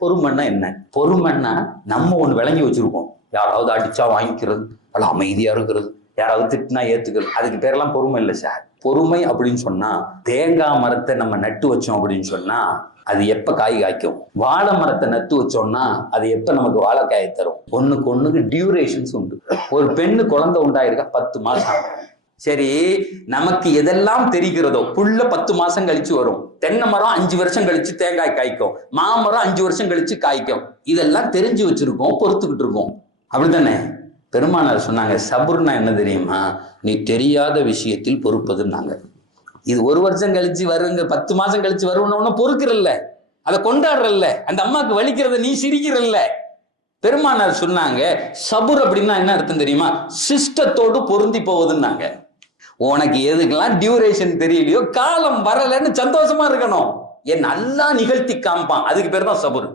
பொறுமைன்னா என்ன? பொறுமைன்னா நம்ம ஒண்ணு விளங்கி வச்சிருக்கோம். யாராவது அடிச்சா வாங்கிக்கிறது, அல்ல அமைதியா இருக்கிறது, யாராவது திட்டினா ஏத்துக்கிறது, அதுக்கு பேரெல்லாம் பொறுமை இல்லை சார். பொறுமை அப்படின்னு சொன்னா, தேங்காய் மரத்தை நம்ம நட்டு வச்சோம் அப்படின்னு சொன்னா அது எப்ப காய் காய்க்கும்? வாழை மரத்தை நட்டு வச்சோம்னா அது எப்ப நமக்கு வாழைக்காயை தரும்? ஒண்ணுக்கு டியூரேஷன்ஸ் உண்டு. ஒரு பெண்ணு குழந்தை உண்டாயிருக்கா 10 மாசம். சரி, நமக்கு எதெல்லாம் தெரிகிறதோ புள்ள 10 மாசம் கழிச்சு வரும். தென்னை மரம் 5 வருஷம் கழிச்சு தேங்காய் காய்க்கும், மாமரம் 5 வருஷம் கழிச்சு காய்க்கும். இதெல்லாம் தெரிஞ்சு வச்சிருக்கோம், பொறுத்துக்கிட்டு இருக்கோம். அப்படித்தானே? பெருமானார் சொன்னாங்க, சபுர்னா என்ன தெரியுமா? நீ தெரியாத விஷயத்தில் பொறுப்பதுன்னாங்க. இது 1 வருஷம் கழிச்சு வருங்க, 10 மாசம் கழிச்சு வருவன பொறுக்கிறல்ல, அதை கொண்டாடுறல்ல, அந்த அம்மாவுக்கு வலிக்கிறத நீ சிரிக்கிறல்ல. பெருமானார் சொன்னாங்க, சபுர் அப்படின்னா என்ன அர்த்தம் தெரியுமா? சிஸ்டத்தோடு பொருந்தி போவதுன்னாங்க. உனக்கு எதுக்கெல்லாம் டியூரேஷன் தெரியலையோ, காலம் வரலன்னு சந்தோஷமா இருக்கணும். என் நல்லா நிகழ்த்தி காமிப்பான், அதுக்கு பேர் தான் சபுர்.